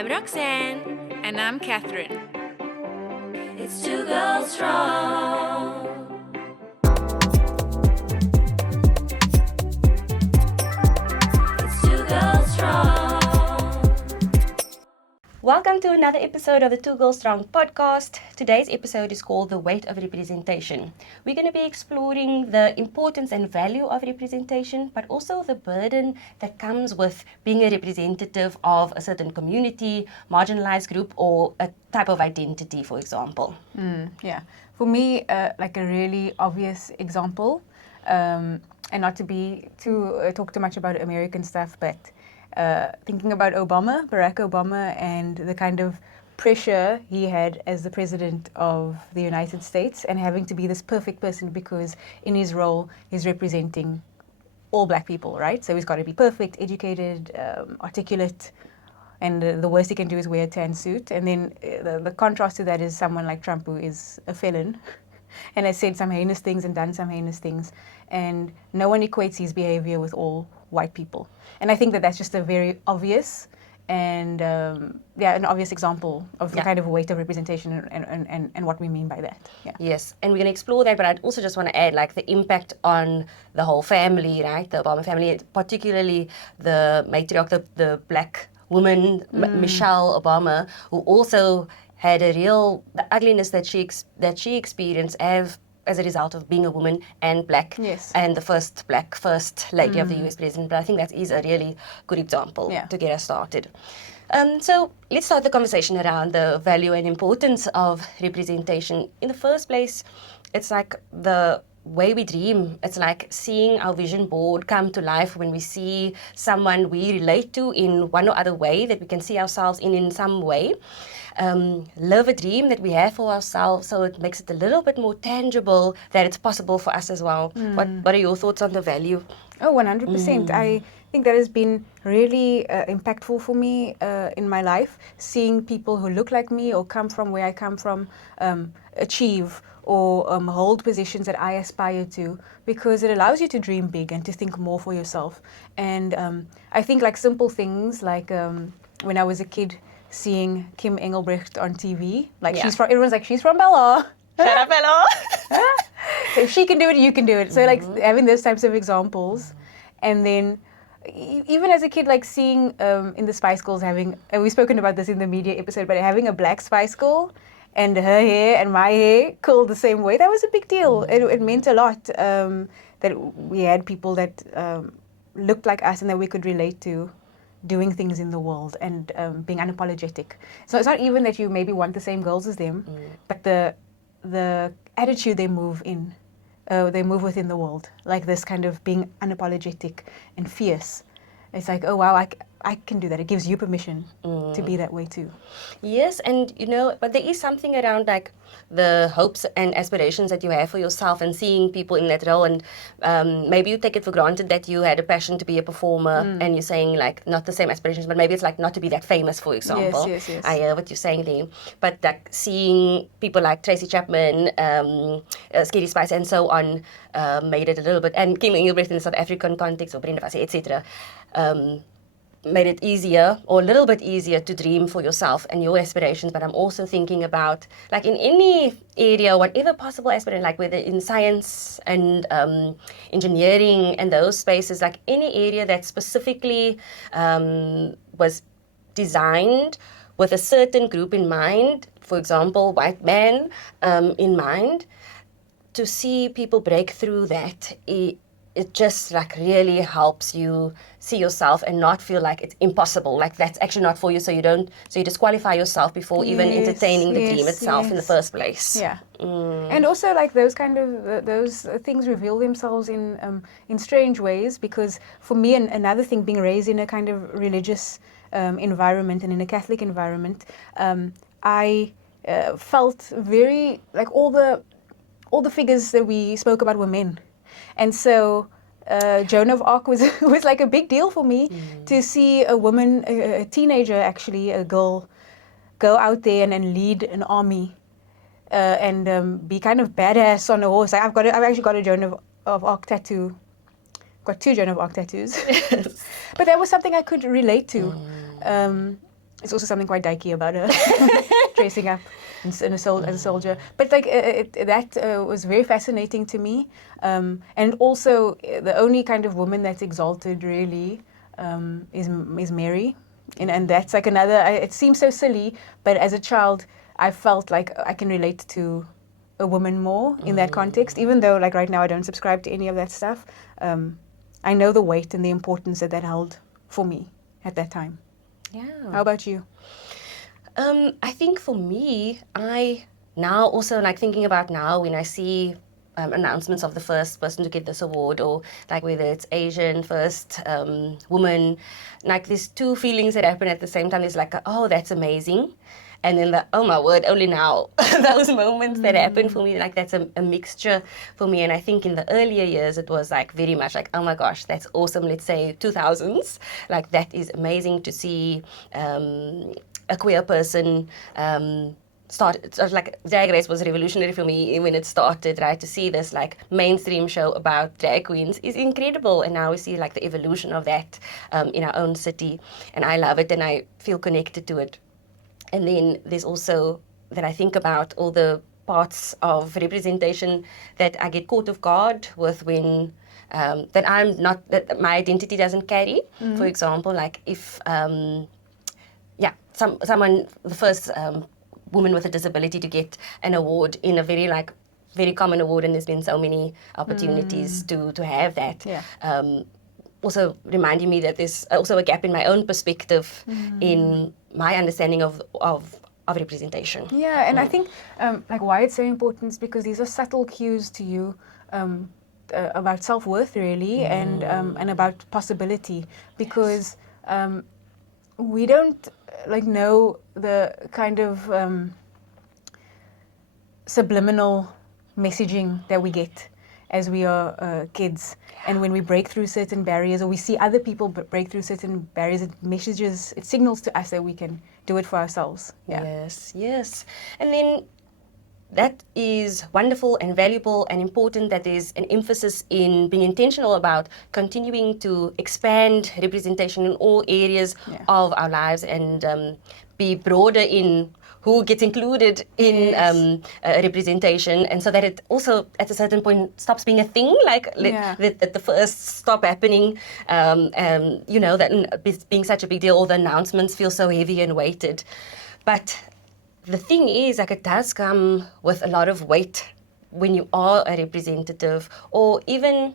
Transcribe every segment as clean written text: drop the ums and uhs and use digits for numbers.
I'm Roxanne. And I'm Catherine. It's Two Girls Strong. It's Two Girls Strong. Welcome to another episode of the Two Girls Strong podcast. Today's episode is called The Weight of Representation. We're going to be exploring the importance and value of representation, but also the burden that comes with being a representative of a certain community, marginalized group, or a type of identity, for example. Yeah, for me, like a really obvious example, and not to be talk too much about American stuff, but thinking about Barack Obama, and the kind of pressure he had as the president of the United States, and having to be this perfect person because in his role he's representing all black people, right? So he's got to be perfect, educated, articulate. And the worst he can do is wear a tan suit. And then the contrast to that is someone like Trump, who is a felon and has said some heinous things and done some heinous things. And no one equates his behavior with all white people. And I think that that's just a very obvious and, an obvious example of the kind of weight of representation and what we mean by that. Yeah. Yes, and we're going to explore that, but I'd also just want to add like the impact on the whole family, right? The Obama family, particularly the matriarch, the black woman, Michelle Obama, who also had the ugliness that she experienced as a result of being a woman and black, yes, and the first lady of the US president. But I think that is a really good example to get us started. So let's start the conversation around the value and importance of representation. In the first place, it's like the way we dream. It's like seeing our vision board come to life when we see someone we relate to in one or other way, that we can see ourselves in some way. Live a dream that we have for ourselves, so it makes it a little bit more tangible that it's possible for us as well. What are your thoughts on the value? Oh, 100%. I think that has been really impactful for me in my life, seeing people who look like me or come from where I come from achieve or hold positions that I aspire to, because it allows you to dream big and to think more for yourself. And I think like simple things like when I was a kid, seeing Kim Engelbrecht on TV, everyone's like, she's from Bella. Shut up, Bella. So if she can do it, you can do it. So like having those types of examples, and then even as a kid, like seeing in the Spice Girls and we've spoken about this in the media episode, but having a black Spice Girl and her hair and my hair curled the same way, that was a big deal. It meant a lot that we had people that looked like us and that we could relate to, doing things in the world and being unapologetic. So it's not even that you maybe want the same goals as them, but the attitude they move within the world, like this kind of being unapologetic and fierce. It's like, oh wow, I can do that. It gives you permission to be that way too. Yes, and but there is something around like the hopes and aspirations that you have for yourself, and seeing people in that role, and maybe you take it for granted that you had a passion to be a performer, and you're saying like not the same aspirations, but maybe it's like not to be that famous, for example. Yes. I hear what you're saying there, but like seeing people like Tracy Chapman, Scary Spice, and so on, made it a little bit, and Kim Engelbrecht in the South African context, or Brenda Fassie, etc. Made it easier, or a little bit easier, to dream for yourself and your aspirations. But I'm also thinking about, like in any area, whatever possible aspiration, like whether in science and engineering and those spaces, like any area that specifically was designed with a certain group in mind, for example, white men in mind, to see people break through that, it just like really helps you see yourself and not feel like it's impossible, like that's actually not for you, so you disqualify yourself before even entertaining the dream itself in the first place. Yeah. And also like those kind of those things reveal themselves in strange ways, because for me, another thing, being raised in a kind of religious environment and in a Catholic environment, I felt very like all the figures that we spoke about were men. And so Joan of Arc was like a big deal for me, to see a woman, a teenager actually, a girl, go out there and lead an army and be kind of badass on a horse. I've actually got a Joan of Arc tattoo. Got 2 Joan of Arc tattoos. But that was something I could relate to. It's also something quite dykey about her dressing up as a soldier. But like that was very fascinating to me. And also the only kind of woman that's exalted really is Mary. And that's like another, it seems so silly, but as a child, I felt like I can relate to a woman more in that context, even though like right now I don't subscribe to any of that stuff. I know the weight and the importance that held for me at that time. Yeah. How about you? I think for me, I now also like thinking about now when I see announcements of the first person to get this award, or like whether it's Asian first woman, like there's two feelings that happen at the same time. There's like, oh, that's amazing. And then the, oh my word, only now. Those moments that happen for me, like that's a mixture for me. And I think in the earlier years, it was like very much like, oh my gosh, that's awesome. Let's say 2000s. Like that is amazing to see a queer person started, sort of like Drag Race was revolutionary for me when it started, right? To see this like mainstream show about drag queens is incredible. And now we see like the evolution of that in our own city. And I love it and I feel connected to it. And then there's also that I think about all the parts of representation that I get caught off guard with when that I'm not, that my identity doesn't carry. For example, like if, someone, the first woman with a disability to get an award in a very common award, and there's been so many opportunities to have that. Yeah. Also reminding me that there's also a gap in my own perspective in my understanding of representation. Yeah, and I think like why it's so important is because these are subtle cues to you about self-worth really, and about possibility, because we don't like know the kind of subliminal messaging that we get as we are kids. And when we break through certain barriers, or we see other people break through certain barriers, it signals to us that we can do it for ourselves. Yeah. Yes. And then that is wonderful and valuable and important that there's an emphasis in being intentional about continuing to expand representation in all areas of our lives, and be broader in who gets included in representation, and so that it also at a certain point stops being a thing, like that the first stop happening, that being such a big deal, all the announcements feel so heavy and weighted. But the thing is, like, it does come with a lot of weight when you are a representative, or even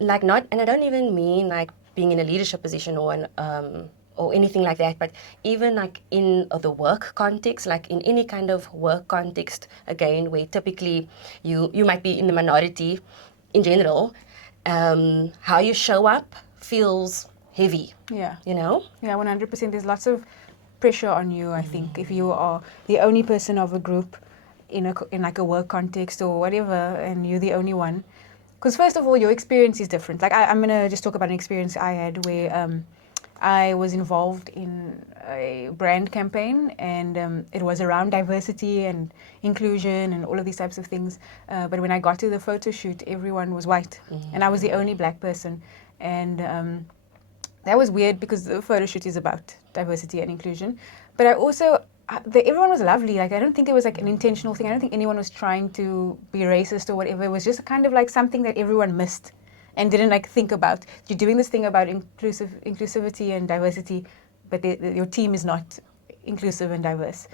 like not, and I don't even mean like being in a leadership position or anything like that, but even like in the work context, like in any kind of work context, again, where typically you might be in the minority in general, how you show up feels heavy. Yeah. You know? Yeah, 100%. There's lots of pressure on you, I think, if you are the only person of a group in like a work context or whatever, and you're the only one. Because first of all, your experience is different. Like I'm gonna just talk about an experience I had where I was involved in a brand campaign, and it was around diversity and inclusion and all of these types of things. But when I got to the photo shoot, everyone was white, and I was the only black person. And that was weird because the photo shoot is about diversity and inclusion. But I also, everyone was lovely. Like, I don't think it was like an intentional thing. I don't think anyone was trying to be racist or whatever. It was just kind of like something that everyone missed and didn't like think about. You're doing this thing about inclusivity and diversity, but your team is not inclusive and diverse.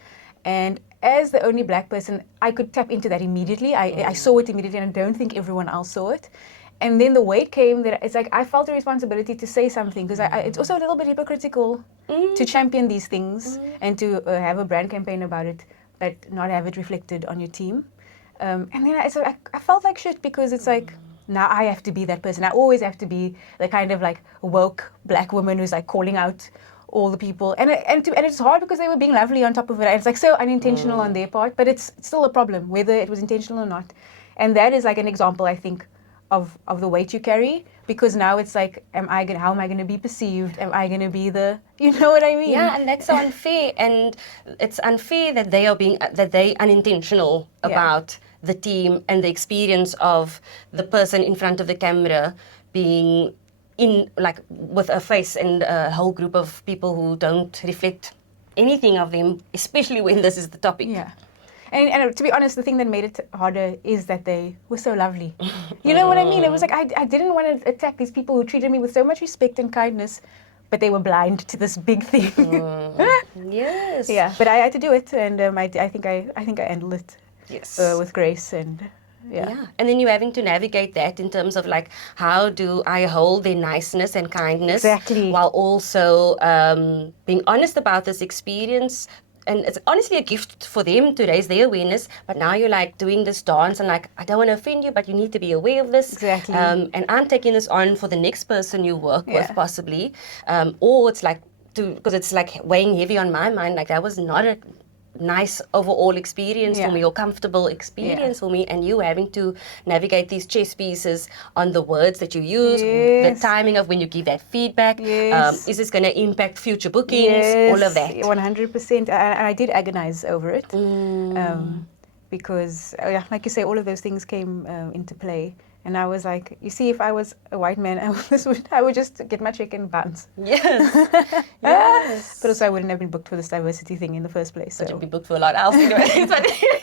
And as the only black person, I could tap into that immediately. I saw it immediately, and I don't think everyone else saw it. And then the weight came that it's like I felt a responsibility to say something, because it's also a little bit hypocritical to champion these things and to have a brand campaign about it, but not have it reflected on your team. And then I felt like shit, because it's like, now I have to be that person. I always have to be the kind of like woke black woman who's like calling out all the people. And it's hard because they were being lovely on top of it. It's like so unintentional on their part, but it's still a problem, whether it was intentional or not. And that is like an example, I think, of the weight you carry, because now it's like, how am I gonna be perceived? Am I gonna be the, you know what I mean? Yeah, and that's so unfair. And it's unfair that they unintentional about the team and the experience of the person in front of the camera being in like with a face and a whole group of people who don't reflect anything of them, especially when this is the topic. Yeah. And to be honest, the thing that made it harder is that they were so lovely. You know what I mean? It was like I didn't want to attack these people who treated me with so much respect and kindness, but they were blind to this big thing. Yes. Yeah, but I had to do it, and I think I handled it Yes. with grace and Yeah. And then you're having to navigate that in terms of like, how do I hold their niceness and kindness Exactly. while also being honest about this experience. And it's honestly a gift for them to raise their awareness. But now you're like doing this dance and like, I don't want to offend you, but you need to be aware of this. Exactly. And I'm taking this on for the next person you work with, Yeah. possibly. Or it's like, because it's like weighing heavy on my mind. Like, that was not a nice overall experience for Yeah. me, or comfortable experience for me, and you having to navigate these chess pieces on the words that you use, Yes. the timing of when you give that feedback. Yes. Is this going to impact future bookings? All of that. 100%. I did agonize over it because, like you say, all of those things came into play. And I was like, you see, if I was a white man, I would just get my check and bounce. Yes. Yes. But also I wouldn't have been booked for this diversity thing in the first place. But So you'd be booked for a lot else anyway.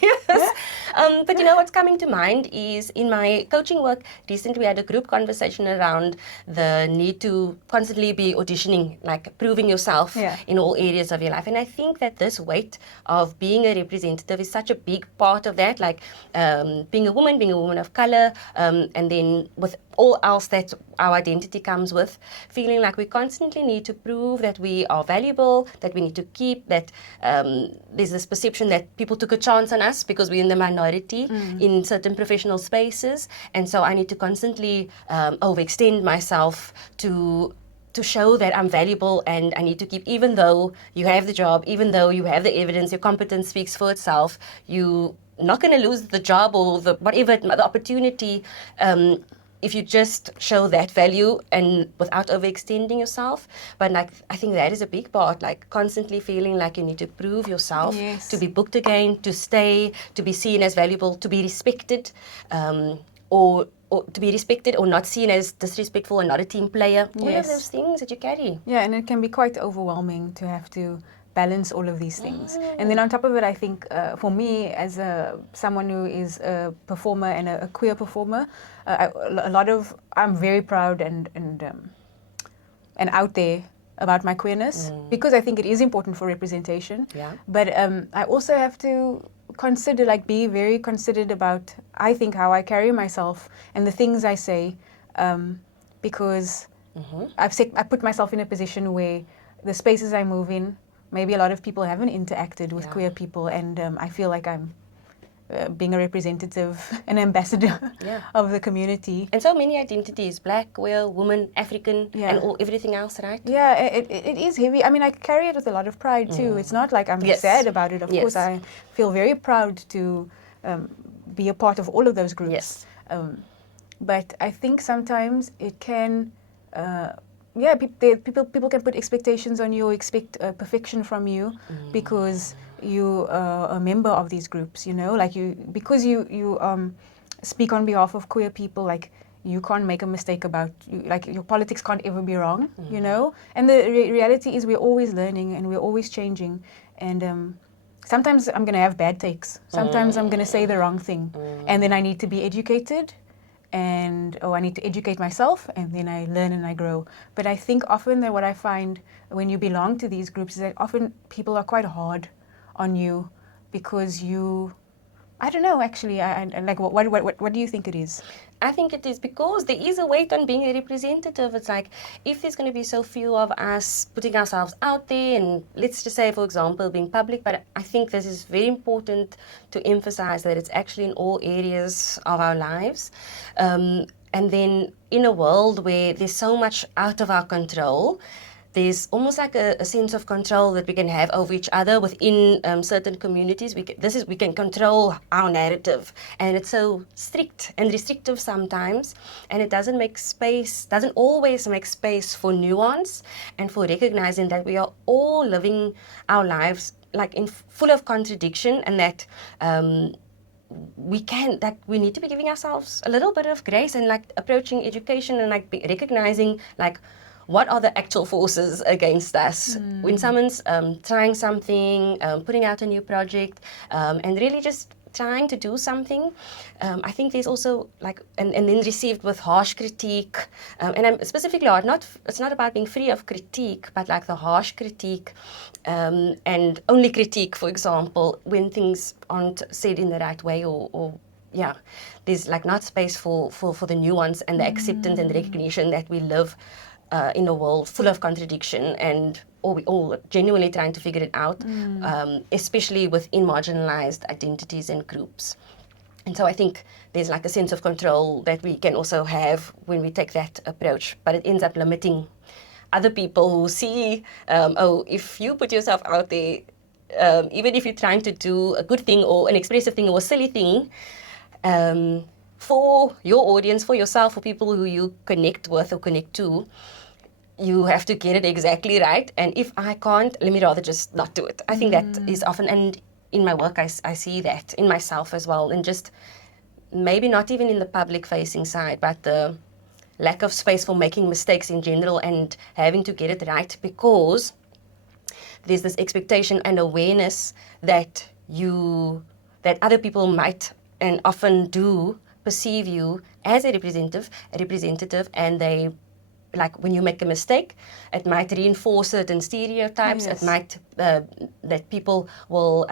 Yes. But you know what's coming to mind is in my coaching work, recently we had a group conversation around the need to constantly be auditioning, like proving yourself in all areas of your life. And I think that this weight of being a representative is such a big part of that, like being a woman of color, and then with all else that our identity comes with, feeling like we constantly need to prove that we are valuable, that we need to keep, that there's this perception that people took a chance on us because we're in the minority in certain professional spaces. And so I need to constantly overextend myself to show that I'm valuable, and I need to keep, even though you have the job, even though you have the evidence, your competence speaks for itself, you're not going to lose the job or the whatever, the opportunity, if you just show that value and without overextending yourself. But like, I think that is a big part, like constantly feeling like you need to prove yourself to be booked again, to stay, to be seen as valuable, to be respected, or to be respected, or not seen as disrespectful, or not a team player. All of those things that you carry. Yeah, and it can be quite overwhelming to have to balance all of these things. And then on top of it, I think for me, as someone who is a performer and a queer performer, I'm very proud and out there about my queerness, because I think it is important for representation. Yeah. But I also have to consider, like, be very considered about, I think, how I carry myself and the things I say, because I put myself in a position where the spaces I move in, maybe a lot of people haven't interacted with queer people, and I feel like I'm being a representative, an ambassador of the community. And so many identities, black, queer, woman, African, and everything else, right? Yeah, it is heavy. I mean, I carry it with a lot of pride too. It's not like I'm sad about it. Of course, I feel very proud to be a part of all of those groups. But I think sometimes it can, people can put expectations on you, or expect perfection from you because you are a member of these groups, you know, like because you speak on behalf of queer people, like you can't make a mistake about you, like your politics can't ever be wrong, you know. And the reality is we're always learning and we're always changing, and sometimes I'm going to have bad takes, sometimes I'm going to say the wrong thing, and then I need to be educated, and I need to educate myself, and then I learn and I grow. But I think often that what I find when you belong to these groups is that often people are quite hard on you because I don't know, actually. Like, what do you think it is? I think it is because there is a weight on being a representative. It's like, if there's going to be so few of us putting ourselves out there, and let's just say, for example, being public, but I think this is very important to emphasize that it's actually in all areas of our lives. And then in a world where there's so much out of our control, there's almost like a sense of control that we can have over each other within certain communities. We can control our narrative, and it's so strict and restrictive sometimes, and it doesn't always make space for nuance and for recognizing that we are all living our lives like full of contradiction, and that we need to be giving ourselves a little bit of grace and like approaching education and like recognizing like what are the actual forces against us when someone's trying something, putting out a new project, and really just trying to do something. I think there's also like, and then received with harsh critique, and I'm specifically it's not about being free of critique, but like the harsh critique, and only critique, for example, when things aren't said in the right way, or yeah, there's like not space for the nuance and the acceptance and recognition that we live in a world full of contradiction, and we all genuinely trying to figure it out, especially within marginalized identities and groups. And so I think there's like a sense of control that we can also have when we take that approach, but it ends up limiting other people who see, if you put yourself out there, even if you're trying to do a good thing or an expressive thing or a silly thing, for your audience, for yourself, for people who you connect with or connect to, you have to get it exactly right. And if I can't, let me rather just not do it. I think that is often, and in my work, I see that in myself as well, and just maybe not even in the public facing side, but the lack of space for making mistakes in general and having to get it right, because there's this expectation and awareness that other people might and often do perceive you as a representative, and they, like when you make a mistake, it might reinforce certain stereotypes. Yes. It might, that people will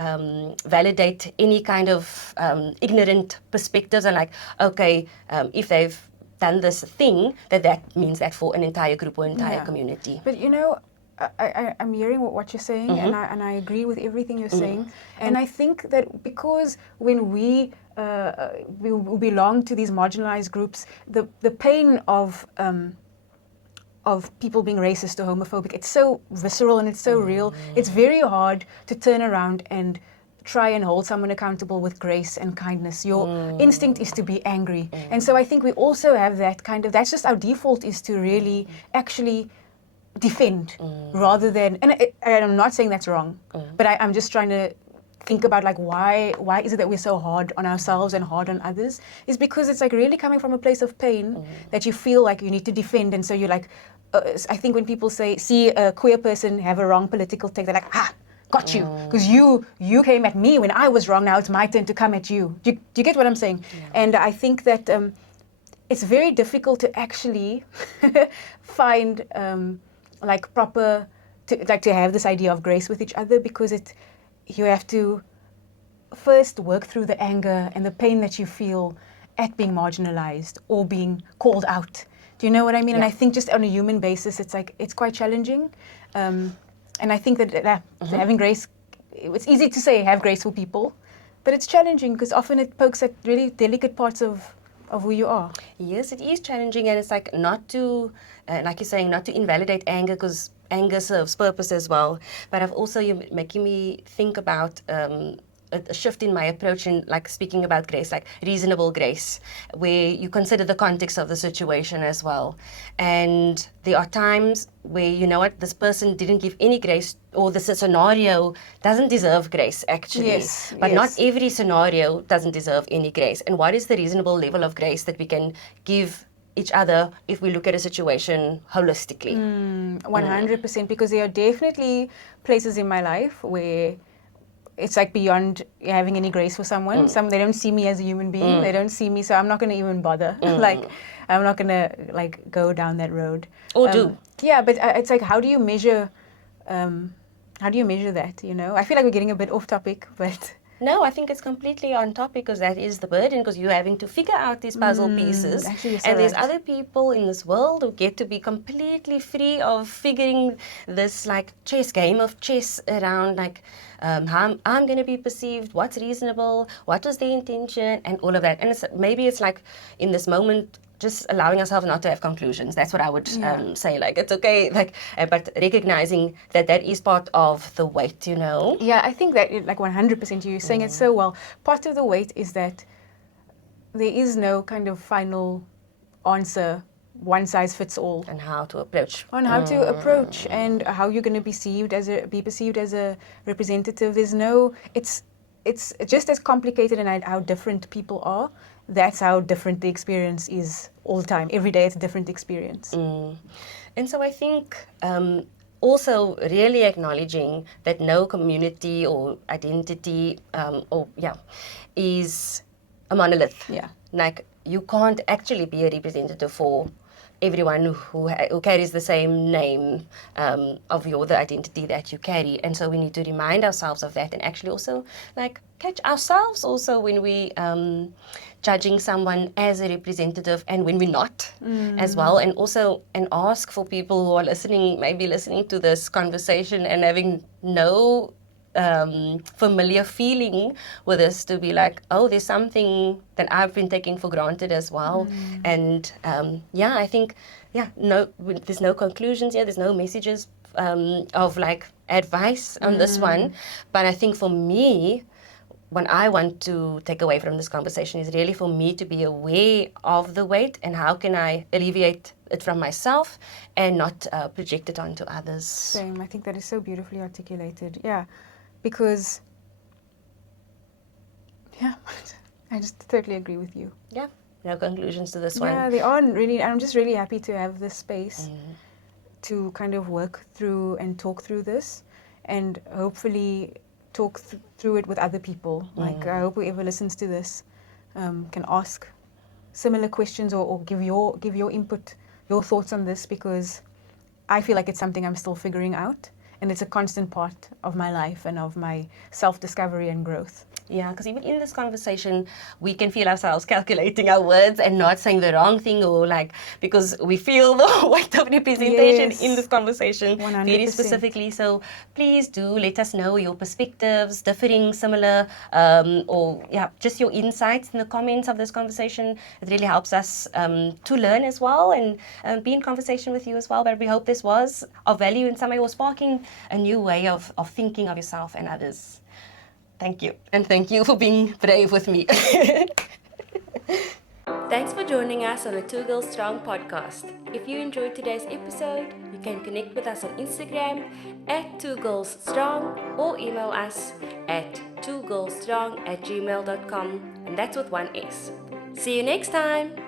validate any kind of ignorant perspectives, and like, okay, if they've done this thing, that means that for an entire group or entire community. But you know, I'm hearing what you're saying, and I agree with everything you're saying. And I think that because when we belong to these marginalized groups, the pain of people being racist or homophobic, it's so visceral and it's so real. It's very hard to turn around and try and hold someone accountable with grace and kindness. Your instinct is to be angry. And so I think we also have that kind of, that's just our default, is to really actually defend rather than, and I'm not saying that's wrong, but I'm just trying to think about like why is it that we're so hard on ourselves and hard on others? Is because it's like really coming from a place of pain that you feel like you need to defend, and so you're like, I think when people see a queer person have a wrong political take, they're like, got you, because you came at me when I was wrong, now it's my turn to come at you. Do you get what I'm saying? Yeah. And I think that it's very difficult to actually find like proper, to have this idea of grace with each other, because you have to first work through the anger and the pain that you feel at being marginalized or being called out. Do you know what I mean? Yeah. And I think just on a human basis, it's quite challenging. And I think that having grace, it's easy to say have grace for people, but it's challenging because often it pokes at really delicate parts of who you are. Yes, it is challenging, and it's like not to, like you're saying, not to invalidate anger, because anger serves purpose as well. But you're making me think about a shift in my approach in like speaking about grace, like reasonable grace, where you consider the context of the situation as well. And there are times where, you know what, this person didn't give any grace, or the scenario doesn't deserve grace actually. Yes, but not every scenario doesn't deserve any grace. And what is the reasonable level of grace that we can give each other if we look at a situation holistically? 100%, because there are definitely places in my life where it's like beyond having any grace for someone. They don't see me as a human being. They don't see me, so I'm not going to even bother. Like, I'm not going to like go down that road. Or do. Yeah, but it's like, how do you measure that, you know? I feel like we're getting a bit off topic, but... No, I think it's completely on topic, because that is the burden, because you're having to figure out these puzzle pieces. Actually, so and there's right. other people in this world who get to be completely free of figuring this like game of chess around like how I'm going to be perceived, what's reasonable, what was the intention, and all of that. And maybe it's like in this moment, just allowing ourselves not to have conclusions. That's what I would say. Like, it's okay, like, but recognizing that is part of the weight, you know? Yeah, I think that, like 100%, you're saying it so well. Part of the weight is that there is no kind of final answer, one size fits all. And how to approach. On how to approach and how you're going to be perceived as a representative. There's no, it's it's just as complicated and how different people are. That's how different the experience is all the time. Every day it's a different experience. And so I think also really acknowledging that no community or identity is a monolith. Yeah. Like you can't actually be a representative for everyone who carries the same name of the identity that you carry. And so we need to remind ourselves of that and actually also like catch ourselves also when we judging someone as a representative and when we're not as well. And also and ask for people who are maybe listening to this conversation and having no familiar feeling with this, to be like, oh, there's something that I've been taking for granted as well. And I think, there's no conclusions here, there's no messages of like advice on this one. But I think for me, what I want to take away from this conversation is really for me to be aware of the weight and how can I alleviate it from myself and not project it onto others. Same. I think that is so beautifully articulated. Yeah. Because, I just totally agree with you. Yeah, no conclusions to this one. Yeah, they aren't really. I'm just really happy to have this space to kind of work through and talk through this, and hopefully talk through it with other people. Like, I hope whoever listens to this can ask similar questions or give your input, your thoughts on this, because I feel like it's something I'm still figuring out. And it's a constant part of my life and of my self-discovery and growth. Yeah, because even in this conversation, we can feel ourselves calculating our words and not saying the wrong thing, or like, because we feel the weight of representation in this conversation 100%. very specifically. So please do let us know your perspectives, differing, similar, or just your insights in the comments of this conversation. It really helps us to learn as well and be in conversation with you as well. But we hope this was of value in some way, or sparking a new way of thinking of yourself and others. Thank you. And thank you for being brave with me. Thanks for joining us on the Two Girls Strong podcast. If you enjoyed today's episode, you can connect with us on Instagram at 2girlsstrong or email us at 2girlsstrong@gmail.com, and that's with one S. See you next time.